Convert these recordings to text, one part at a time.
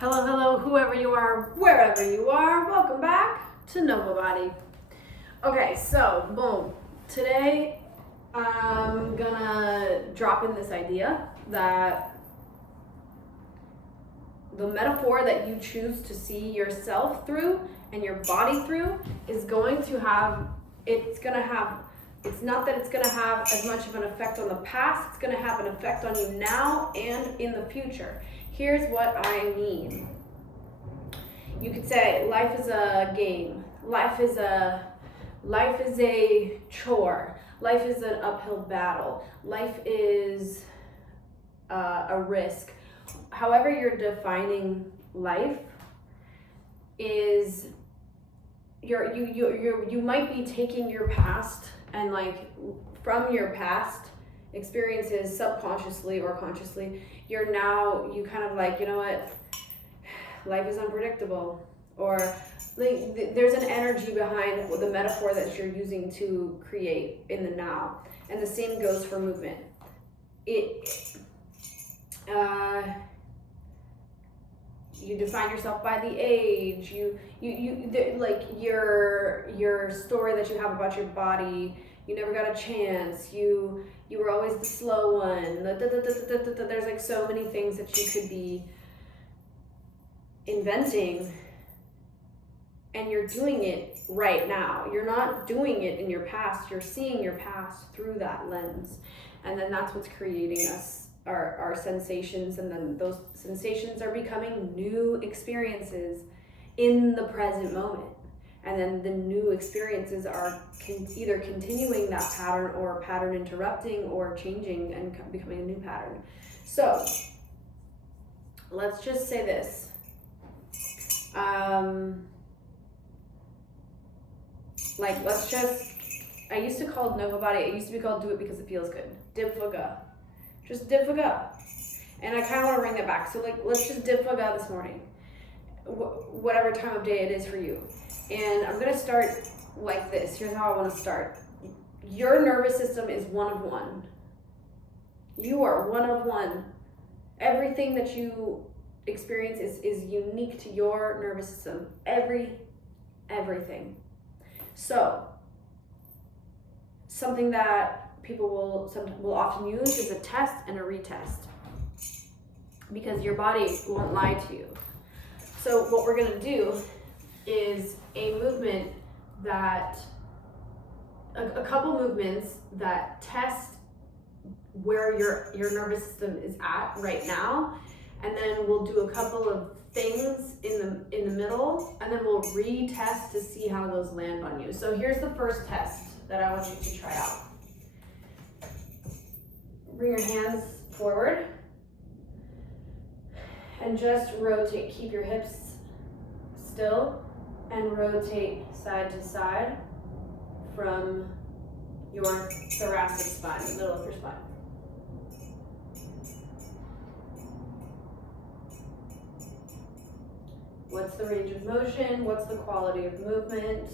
Hello, hello, whoever you are, wherever you are, welcome back to Nova Body. Okay, so, boom. Today, I'm gonna drop in this idea that the metaphor that you choose to see yourself through and your body through is going to have, it's not that it's gonna have as much of an effect on the past, it's gonna have an effect on you now and in the future. Here's what I mean. You could say life is a game. Life is a chore. Life is an uphill battle. Life is a risk. However you're defining life is you might be taking your past and like from your past experiences subconsciously or consciously, you kind of like, you know what, life is unpredictable, or like there's an energy behind the metaphor that you're using to create in the now. And the same goes for movement. You define yourself by the age, like your story that you have about your body. You never got a chance. You were always the slow one. There's like so many things that you could be inventing, and you're doing it right now. You're not doing it in your past. You're seeing your past through that lens, and then that's what's creating our sensations, and then those sensations are becoming new experiences in the present moment. And then the new experiences are either continuing that pattern or pattern interrupting or changing and becoming a new pattern. So let's just say this. I used to call it Nova Body. It used to be called Do It Because It Feels Good. Dipvaga. Just dipvaga. And I kind of want to bring that back. So let's just dipvaga this morning. Whatever time of day it is for you. And I'm going to start like this. Here's how I want to start. Your nervous system is one of one. You are one of one. Everything that you experience is unique to your nervous system. Everything. So, something that people will often use is a test and a retest, because your body won't lie to you. So what we're going to do is a couple movements that test where your nervous system is at right now, and then we'll do a couple of things in the middle, and then we'll retest to see how those land on you. So here's the first test that I want you to try out. Bring your hands forward and just rotate. Keep your hips still and rotate side to side from your thoracic spine, the middle of your spine. What's the range of motion? What's the quality of movement?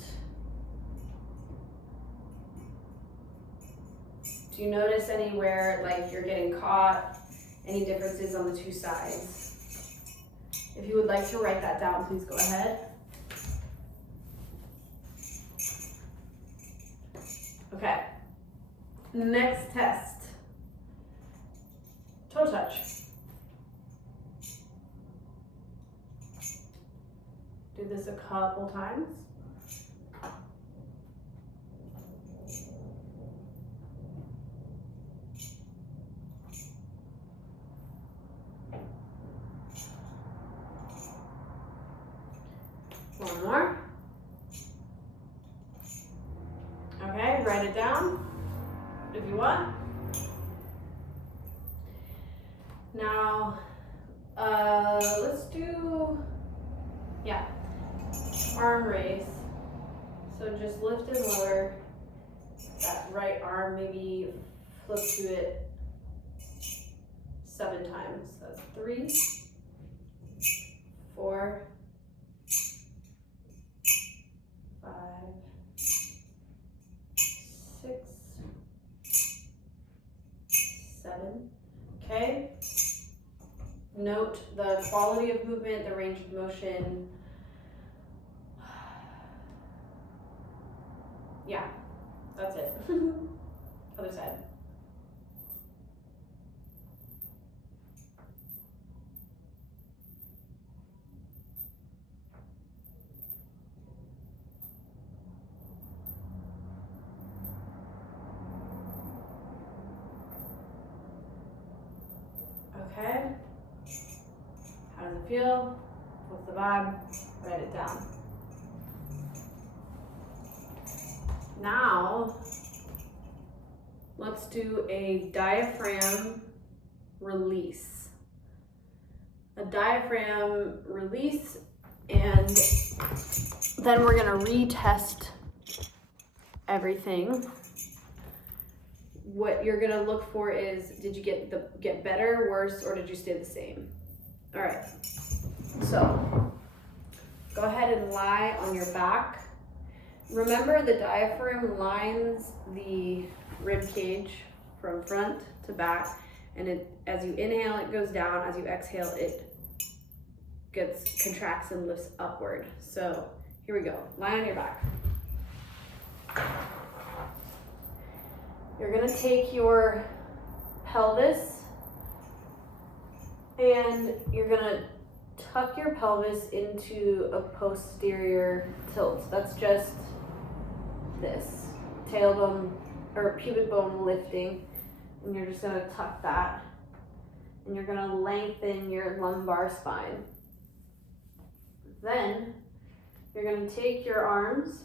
Do you notice anywhere like you're getting caught? Any differences on the two sides? If you would like to write that down, please go ahead. Okay. Next test. Toe touch. Do this a couple times. One more. Okay, write it down if you want. Now, let's do, arm raise. So just lift and lower that right arm, maybe flip to it 7 times. That's 3, 4, 5, 6, 7. Okay. Note the quality of movement, the range of motion. Yeah, that's it. Other side. Okay. How does it feel? What's the vibe? Write it down. Now, let's do a diaphragm release. A diaphragm release, and then we're gonna retest everything. What you're gonna look for is, did you get better, worse, or did you stay the same? All right, so go ahead and lie on your back. Remember, the diaphragm lines the rib cage from front to back, and as you inhale, it goes down. As you exhale, it contracts and lifts upward. So here we go. Lie on your back. You're gonna take your pelvis and you're gonna tuck your pelvis into a posterior tilt. That's just this tailbone or pubic bone lifting, and you're just gonna tuck that, and you're gonna lengthen your lumbar spine. Then you're gonna take your arms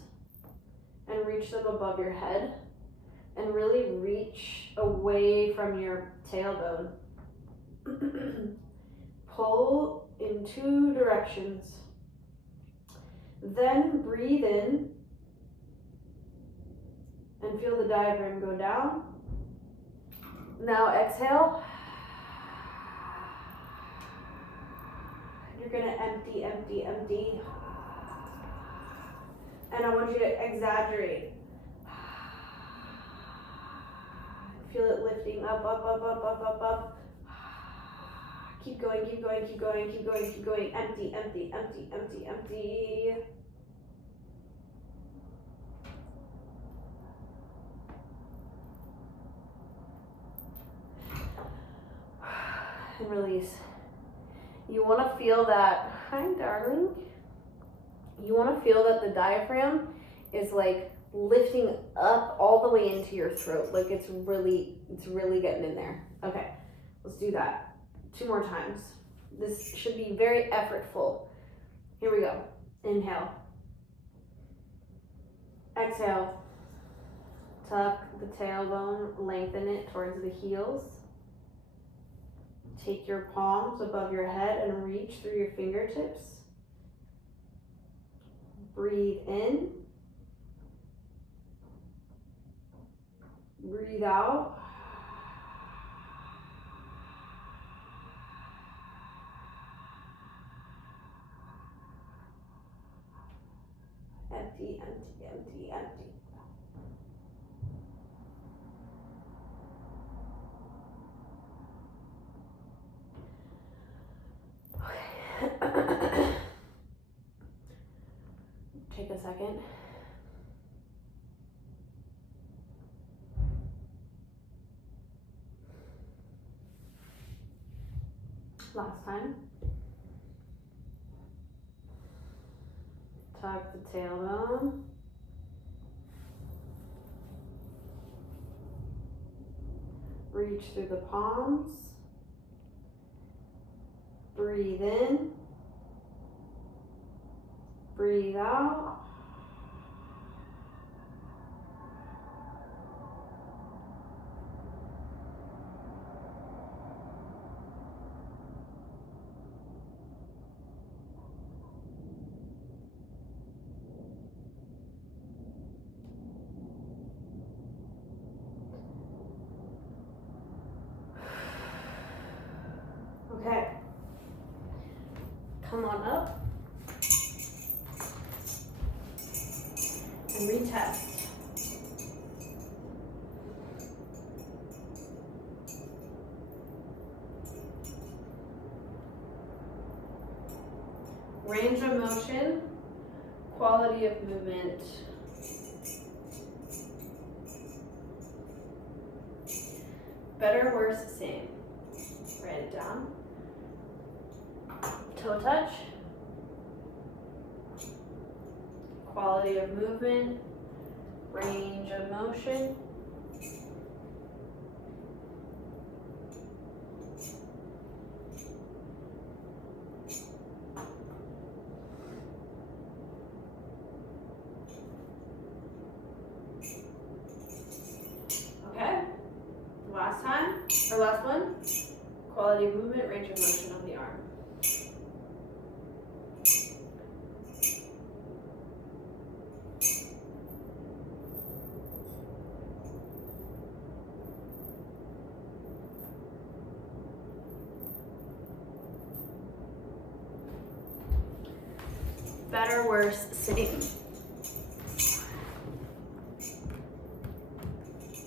and reach them above your head and really reach away from your tailbone. Pull in 2 directions. Then breathe in and feel the diaphragm go down. Now exhale. You're gonna empty, empty, empty. And I want you to exaggerate. Feel it lifting up, up, up, up, up, up, up. Keep going, keep going, keep going, keep going, keep going. Empty, empty, empty, empty, empty. And release. You want to feel that, hi darling. You want to feel that the diaphragm is like lifting up all the way into your throat. Like it's really getting in there. Okay, let's do that 2 more times. This should be very effortful. Here we go. Inhale. Exhale. Tuck the tailbone, lengthen it towards the heels. Take your palms above your head and reach through your fingertips. Breathe in. Breathe out. Empty, empty, empty, empty. Okay. Take a second. Last time. Tuck the tailbone. Reach through the palms. Breathe in. Breathe out. Okay. Come on up. And retest. range of motion, quality of movement. Better, worse, same. Write it down. Toe touch, quality of movement, range of motion. Okay, last time, or last one, quality of movement, range of motion of the arm. Better, worse, same.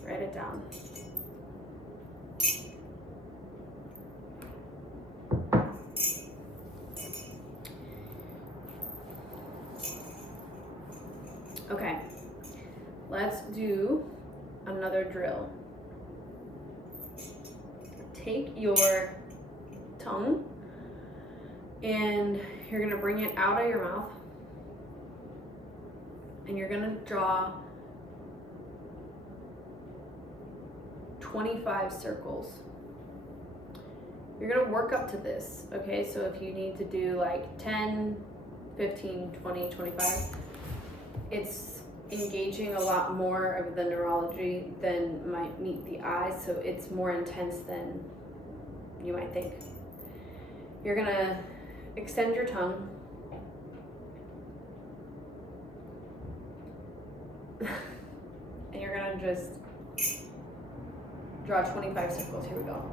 Write it down. Okay, let's do another drill. Take your tongue and you're gonna bring it out of your mouth and you're gonna draw 25 circles. You're gonna work up to this, okay? So if you need to do like 10, 15, 20, 25, it's engaging a lot more of the neurology than might meet the eye, so it's more intense than you might think. You're gonna extend your tongue. And you're gonna just draw 25 circles. Here we go.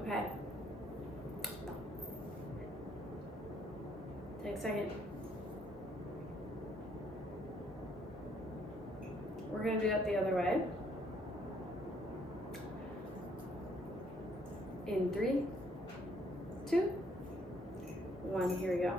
Okay. Take a second. We're gonna do that the other way. In 3, 2, 1, here we go.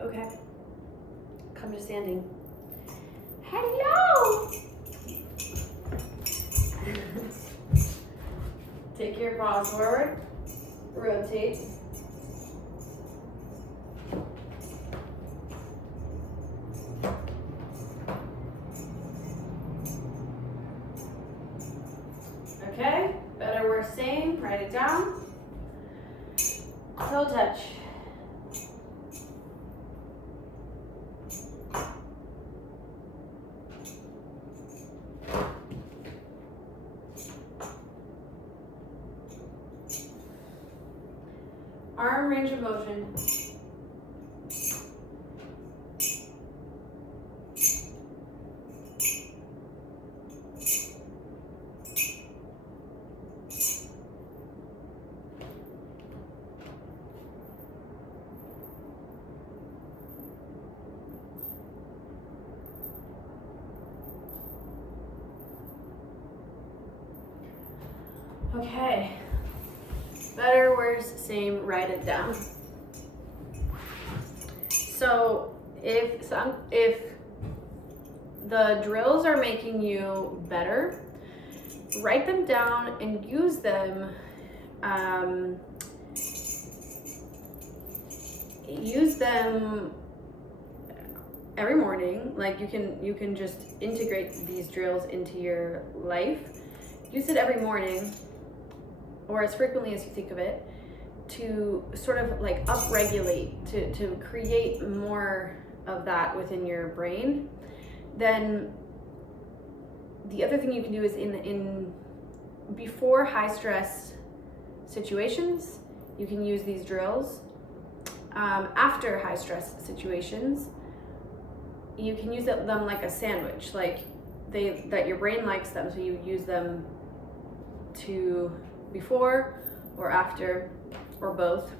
Okay, come to standing. Hello! Take your paws forward, rotate. Okay, better, worse, same, write it down. Toe touch. arm range of motion. Okay, better, worse, same, write it down. So if the drills are making you better, write them down and use them. Use them every morning. Like you can just integrate these drills into your life. Use it every morning, or as frequently as you think of it, to sort of like upregulate, to create more of that within your brain. Then the other thing you can do is in before high stress situations, you can use these drills. After high stress situations, you can use them like a sandwich, like that your brain likes them, so you use them to before or after or both.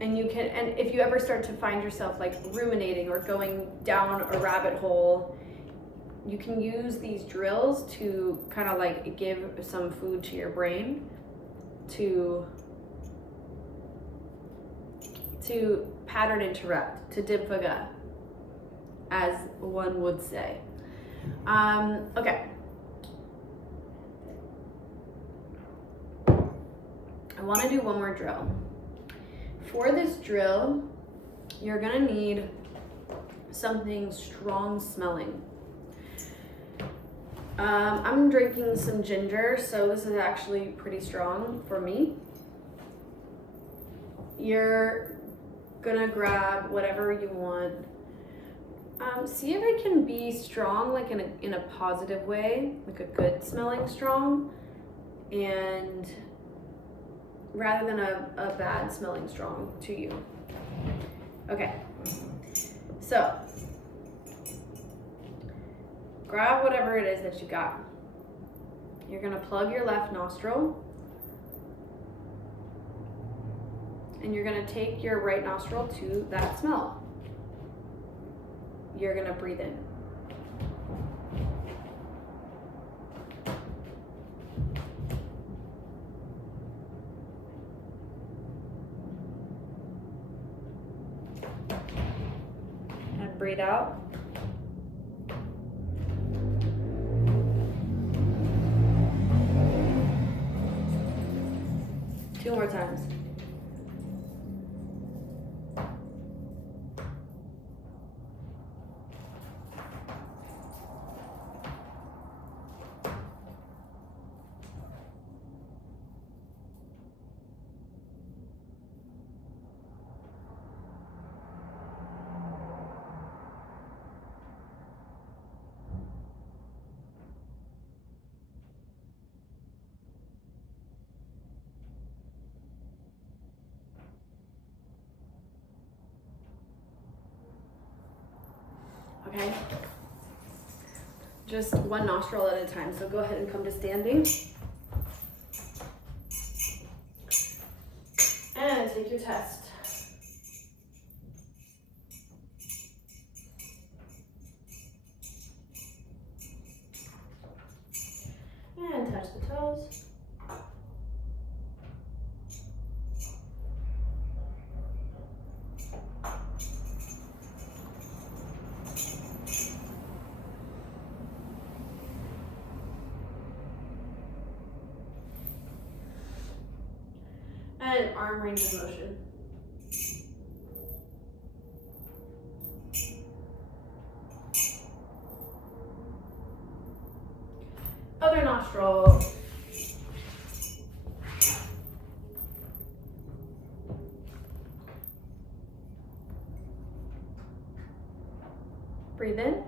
And you can, and if you ever start to find yourself like ruminating or going down a rabbit hole, you can use these drills to kind of like give some food to your brain to pattern interrupt, to dibfaga, as one would say. Okay. I want to do one more drill. For this drill, you're gonna need something strong smelling. I'm drinking some ginger, so this is actually pretty strong for me. You're gonna grab whatever you want. See if it can be strong, like in a positive way, like a good smelling strong, and rather than a bad smelling strong to you. Okay, so grab whatever it is that you got. You're gonna plug your left nostril, and you're gonna take your right nostril to that smell. You're gonna breathe in. And breathe out. Two more times. Okay, just one nostril at a time. So go ahead and come to standing. And take your test. And touch the toes. And arm range of motion. Other nostril. Breathe in.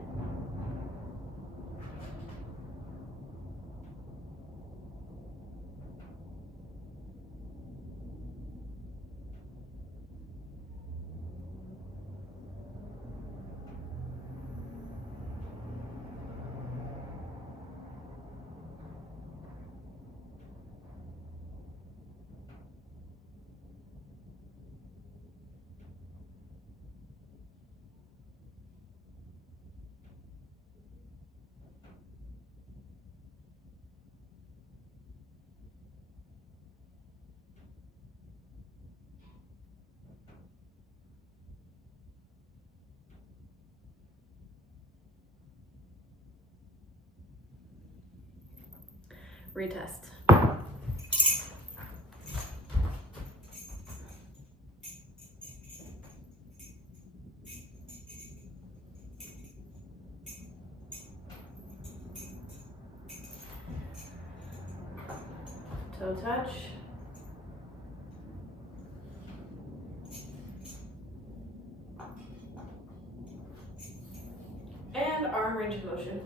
retest. Toe touch. And arm range of motion.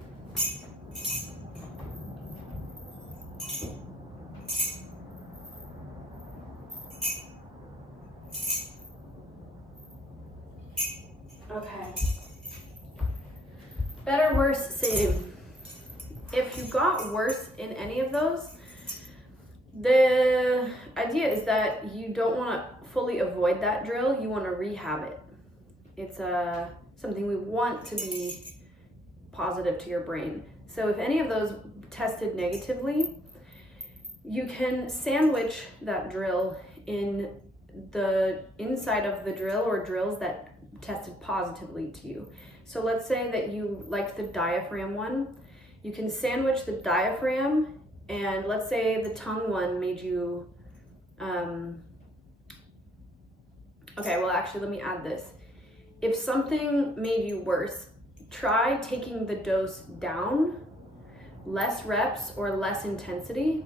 Okay. Better, worse, same. If you got worse in any of those, the idea is that you don't want to fully avoid that drill. You want to rehab it. It's something we want to be positive to your brain. So if any of those tested negatively, you can sandwich that drill in the inside of the drill or drills that tested positively to you. So let's say that you liked the diaphragm one. You can sandwich the diaphragm, and let's say the tongue one made you, okay, well actually let me add this. If something made you worse, try taking the dose down, less reps or less intensity,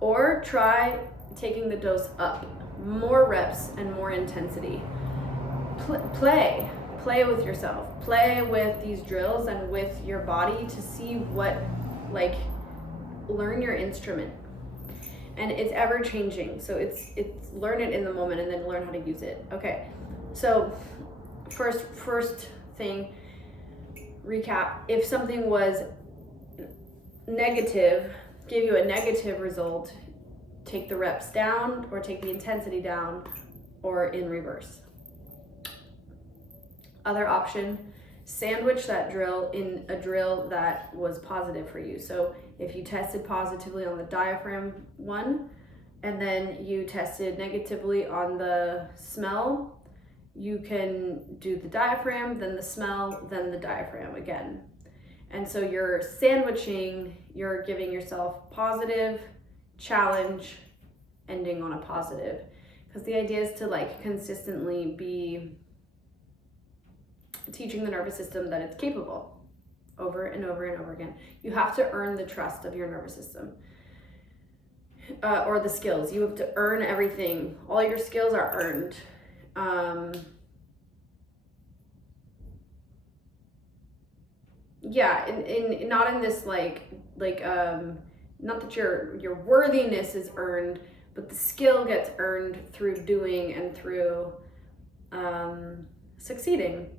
or try taking the dose up, more reps and more intensity. Play with yourself. Play with these drills and with your body to see what, like, learn your instrument. And it's ever changing. So it's learn it in the moment and then learn how to use it. Okay. So first thing, recap. If something was negative, gave you a negative result, take the reps down or take the intensity down or in reverse. Other option, sandwich that drill in a drill that was positive for you. So if you tested positively on the diaphragm one, and then you tested negatively on the smell, you can do the diaphragm, then the smell, then the diaphragm again. And so you're sandwiching, you're giving yourself positive, challenge, ending on a positive. Because the idea is to like consistently be teaching the nervous system that it's capable over and over and over again. You have to earn the trust of your nervous system or the skills. You have to earn everything. All your skills are earned. Yeah, in not in this like not that your worthiness is earned, but the skill gets earned through doing and through succeeding.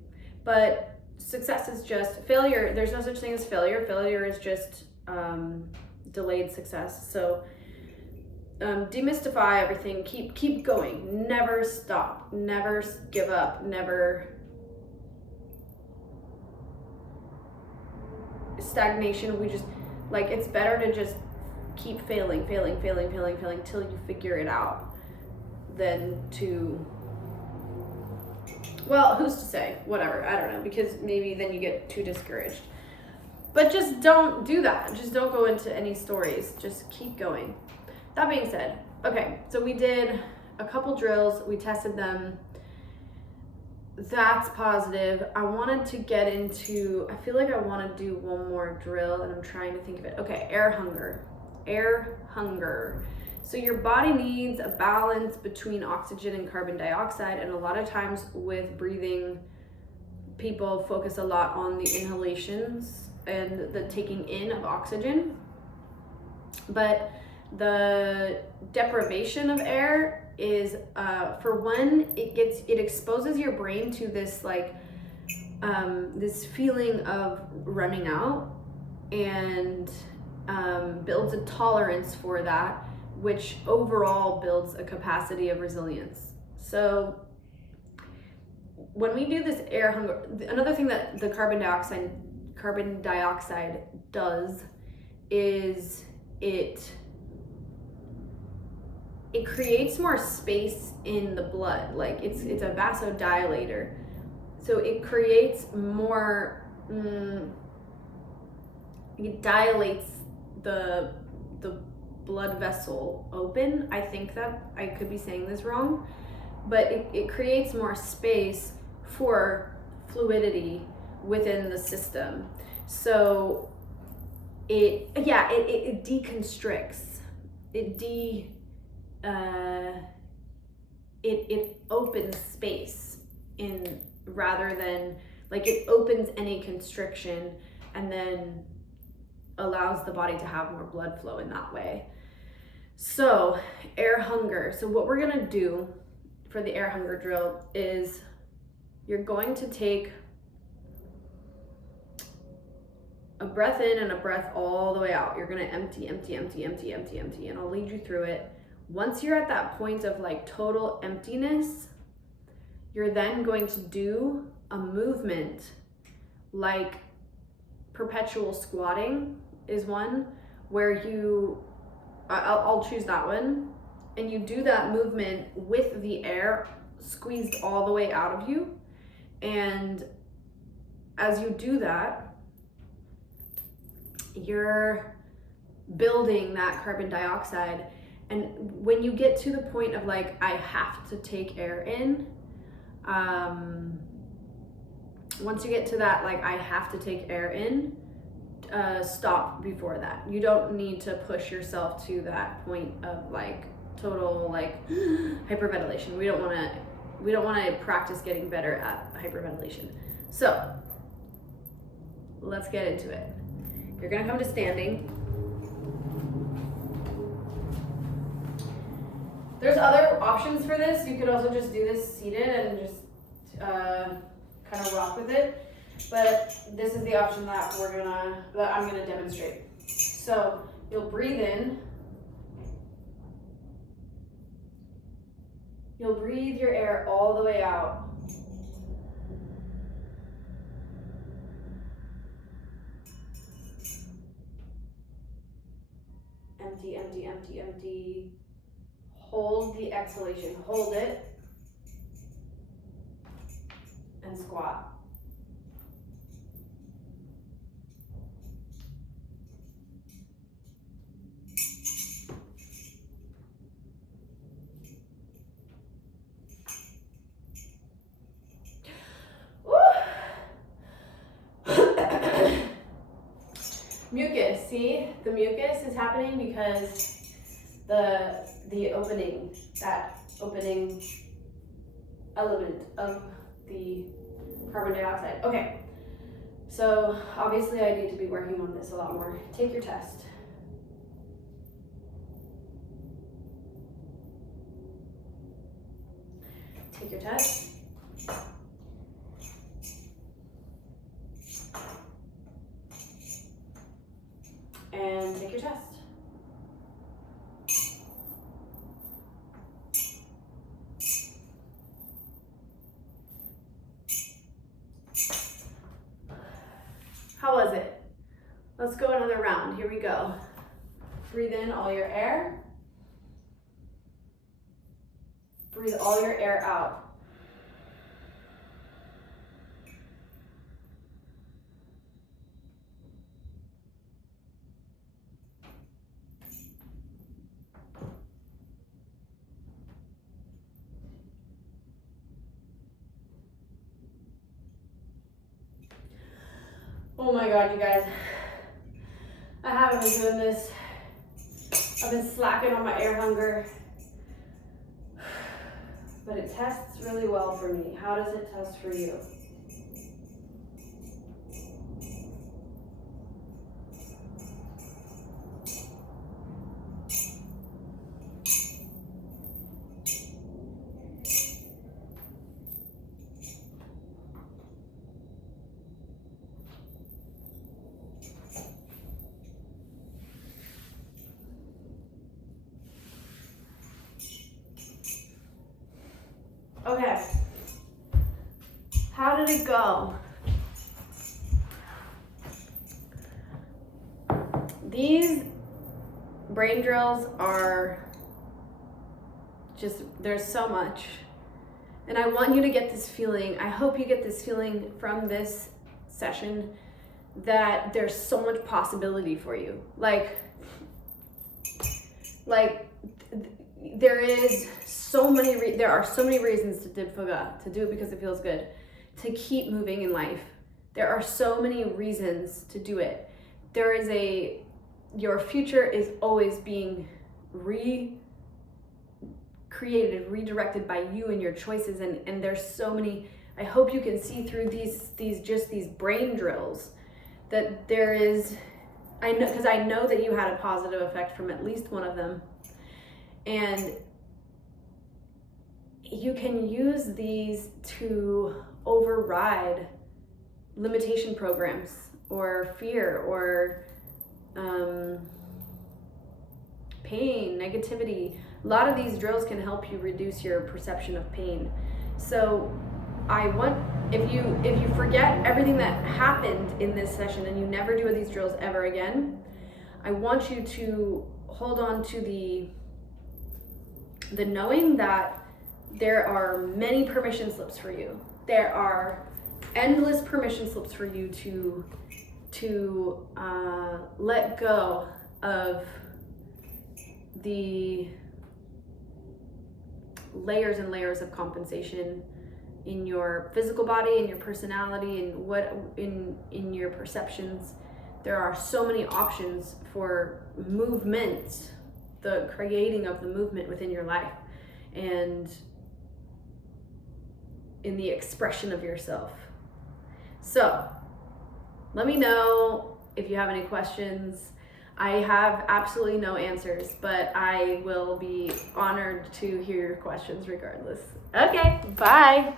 But success is just failure. There's no such thing as failure. Failure is just delayed success. So demystify everything. Keep going. Never stop. Never give up. Never stagnation. We just like, it's better to just keep failing till you figure it out than to, well, who's to say? Whatever, I don't know, because maybe then you get too discouraged. But just don't do that. Just don't go into any stories. Just keep going. That being said, okay, so we did a couple drills. We tested them. That's positive. I wanted to get into, I feel like I want to do one more drill and I'm trying to think of it. Okay, air hunger. Air hunger. So your body needs a balance between oxygen and carbon dioxide, and a lot of times with breathing, people focus a lot on the inhalations and the taking in of oxygen. But the deprivation of air is, for one, it exposes your brain to this like this feeling of running out, and builds a tolerance for that, which overall builds a capacity of resilience. So when we do this air hunger, another thing that the carbon dioxide does is it creates more space in the blood. Like it's a vasodilator. So it creates more, it dilates the the blood vessel open. I think that I could be saying this wrong, but it creates more space for fluidity within the system. So it deconstricts. It opens space in, rather than, like, it opens any constriction and then allows the body to have more blood flow in that way. So air hunger. So what we're gonna do for the air hunger drill is you're going to take a breath in and a breath all the way out. You're gonna empty, empty, empty, empty, empty, empty, and I'll lead you through it. Once you're at that point of like total emptiness, you're then going to do a movement like perpetual squatting is one, where I'll choose that one, and you do that movement with the air squeezed all the way out of you. And as you do that, you're building that carbon dioxide. And when you get to the point of like, I have to take air in, once you get to that, like, I have to take air in, stop before that. You don't need to push yourself to that point of like total like hyperventilation. We don't want to practice getting better at hyperventilation. So let's get into it. You're gonna come to standing. There's other options for this. You could also just do this seated and just kind of rock with it. But this is the option that I'm gonna demonstrate. So you'll breathe in. You'll breathe your air all the way out. Empty, empty, empty, empty. Hold the exhalation, hold it, and squat. Mucus, see? The mucus is happening because the opening, that opening element of the carbon dioxide. Okay, so obviously I need to be working on this a lot more. Take your test. Take your test. And take your test. How was it? Let's go another round. Here we go. Breathe in all your air. Breathe all your air out. Oh my God, you guys. I haven't been doing this. I've been slacking on my air hunger. But it tests really well for me. How does it test for you? Okay, how did it go? These brain drills are just, there's so much. And I want you to get this feeling, I hope you get this feeling from this session that there's so much possibility for you. Like, Like, there are so many reasons to dip fuga, to do it because it feels good, to keep moving in life. There are so many reasons to do it. Your future is always being recreated, redirected by you and your choices, and there's so many. I hope you can see through these brain drills that there is. I know, because I know that you had a positive effect from at least one of them, and you can use these to override limitation programs or fear or pain, negativity. A lot of these drills can help you reduce your perception of pain. So if you forget everything that happened in this session and you never do these drills ever again, I want you to hold on to the knowing that there are many permission slips for you. There are endless permission slips for you to let go of the layers and layers of compensation in your physical body, in your personality, and in your perceptions. There are so many options for movement, the creating of the movement within your life, and in the expression of yourself. So let me know if you have any questions. I have absolutely no answers, but I will be honored to hear your questions regardless. Okay, bye.